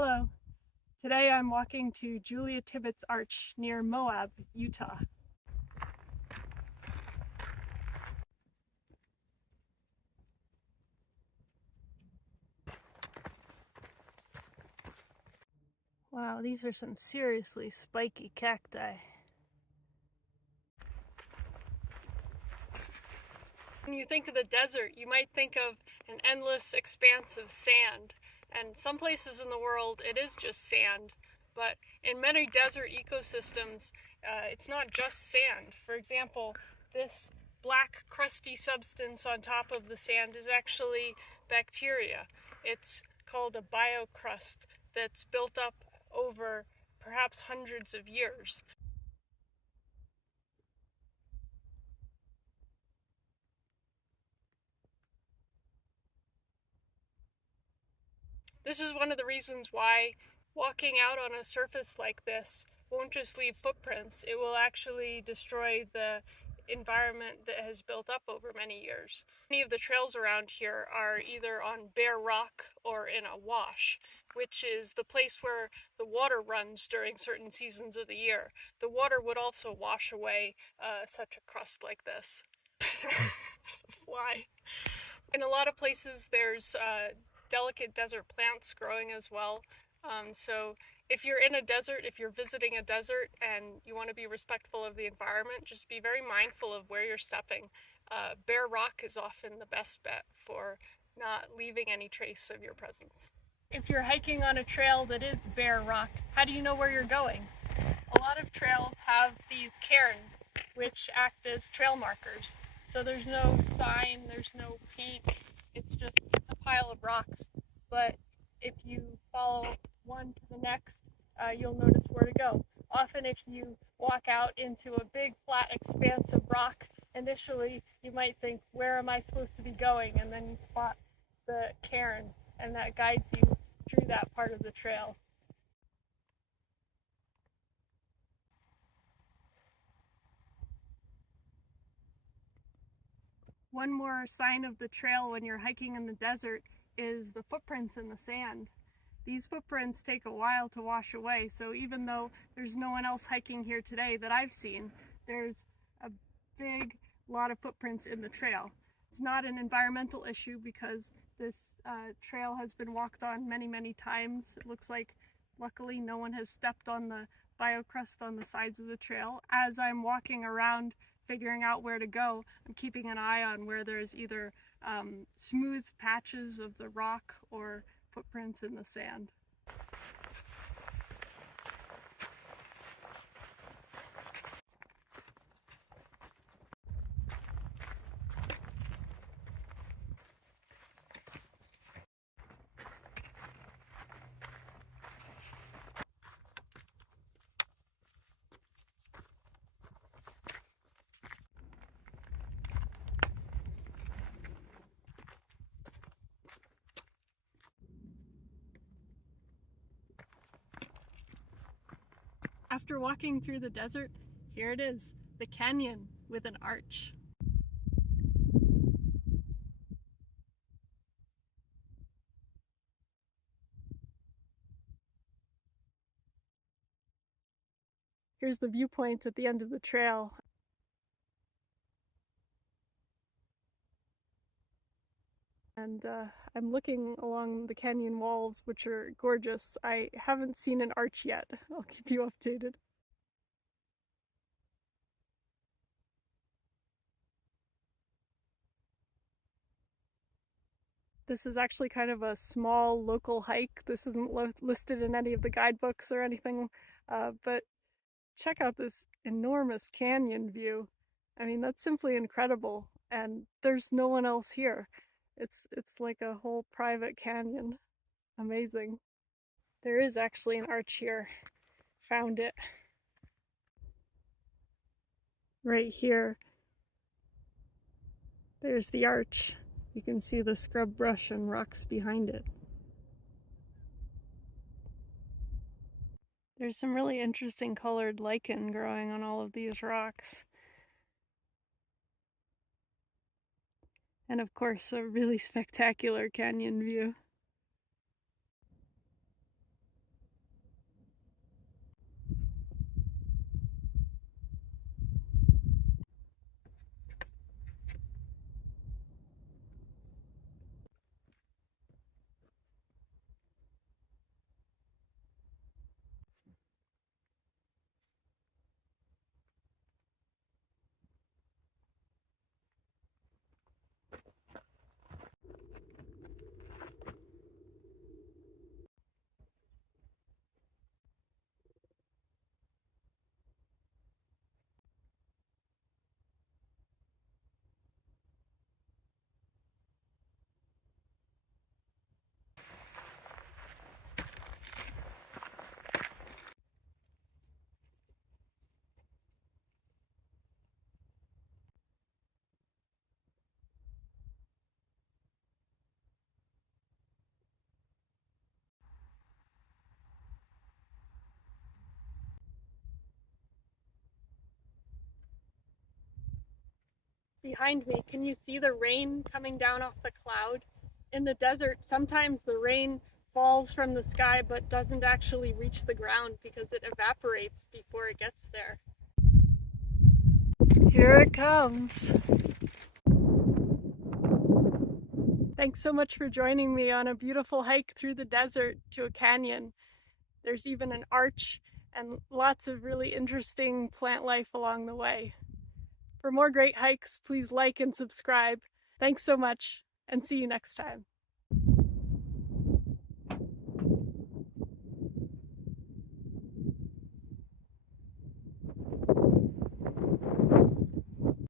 Hello. Today I'm walking to Jewel Tibbets Arch near Moab, Utah. Wow, these are some seriously spiky cacti. When you think of the desert, you might think of an endless expanse of sand. And some places in the world it is just sand. But in many desert ecosystems, it's not just sand. For example, this black crusty substance on top of the sand is actually bacteria. It's called a biocrust that's built up over perhaps hundreds of years. This is one of the reasons why walking out on a surface like this won't just leave footprints, it will actually destroy the environment that has built up over many years. Many of the trails around here are either on bare rock or in a wash, which is the place where the water runs during certain seasons of the year. The water would also wash away such a crust like this. There's a fly. In a lot of places there's delicate desert plants growing as well. So if you're in a desert, if you're visiting a desert and you want to be respectful of the environment, just be very mindful of where you're stepping. Bare rock is often the best bet for not leaving any trace of your presence. If you're hiking on a trail that is bare rock, how do you know where you're going? A lot of trails have these cairns which act as trail markers. So there's no sign, there's no paint, it's a pile of rocks. But if you follow one to the next, you'll notice where to go. Often if you walk out into a big flat expanse of rock, initially you might think, where am I supposed to be going? And then you spot the cairn, and that guides you through that part of the trail. One more sign of the trail when you're hiking in the desert is the footprints in the sand. These footprints take a while to wash away, so even though there's no one else hiking here today that I've seen, there's a big lot of footprints in the trail. It's not an environmental issue because this trail has been walked on many times. It looks like luckily no one has stepped on the biocrust on the sides of the trail. As I'm walking around figuring out where to go, I'm keeping an eye on where there's either smooth patches of the rock or footprints in the sand. After walking through the desert, here it is, the canyon with an arch. Here's the viewpoint at the end of the trail. And I'm looking along the canyon walls, which are gorgeous. I haven't seen an arch yet. I'll keep you updated. This is actually kind of a small local hike. This isn't listed in any of the guidebooks or anything, but check out this enormous canyon view. I mean, that's simply incredible, and there's no one else here. It's like a whole private canyon. Amazing. There is actually an arch here. Found it. Right here. There's the arch. You can see the scrub brush and rocks behind it. There's some really interesting colored lichen growing on all of these rocks. And of course, a really spectacular canyon view. behind me, can you see the rain coming down off the cloud? In the desert, sometimes the rain falls from the sky but doesn't actually reach the ground because it evaporates before it gets there. Here it comes. Thanks so much for joining me on a beautiful hike through the desert to a canyon. There's even an arch and lots of really interesting plant life along the way. For more great hikes, please like and subscribe. Thanks so much, and see you next time.